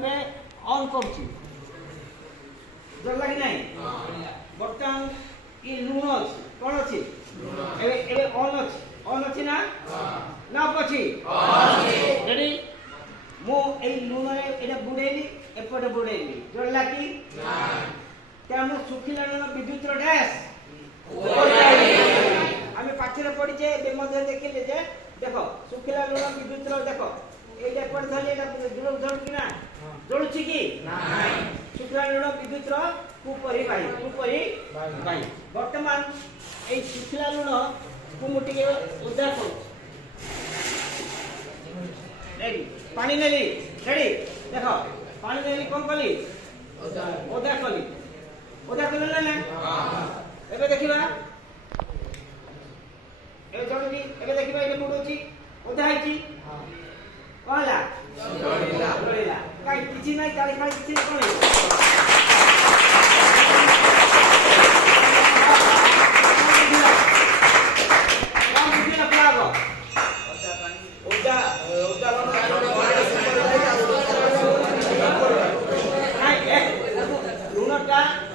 मैं ऑन करूँ जल लगी नहीं बर्तमान ये लुण अच्छी कौन अच्छी एबे ऑन अच्छी ना ना अच्छी रेडी मो ए लुण एटा बुड़ेली एपटे बुड़ेली जल लगी तेणु सुखिला लुण विद्युत डैश आम पाठर पढ़ीचे देखिले जे देख सुखिला लुण विद्युत देख ये जलू कि ना जलुची कि सुखिला लुण विद्युत कुपरी बाई बर्तमान ये सुखिला लुण को मुझे उदा कर पानी नेली रेडी देख पानी नेली कौन कली ओदा कली ना ना एबे देखिबा ए जल्दी एबे देखिबा ए बुडुची ओदा हाइची कहला जळिला काई किछि नाही काई खाली किछि कोन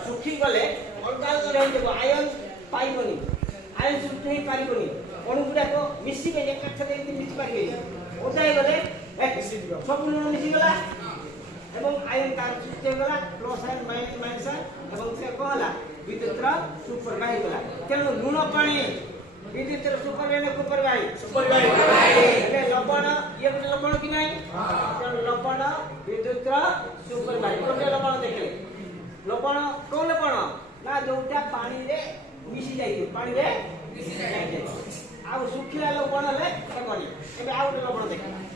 सुखी गले आयन पाइबनी आयन सुखी ही पारिबनी अणु गुड़ाक मिसिबे एकाठे मिसी पारे ओदाई गले सब लुण मिसी गला एवं आयन तार सृष्टि गला प्लस आयन माइनस एवं से कहला विद्युत सुपर बाही गला तेणु लुण पानी विद्युत सुपर बाही कुपर बाही ए लवण ये गोटे लवण कि नहीं तेणु लवण विद्युत सुपर बाही गोटे लवण देखले लवण कौन लवण ना जोटा पानी रे मिसी जाई पानी रे मिसी जाई आ सुखिला लवण ले कनी एबे आ गोटे लवण देखला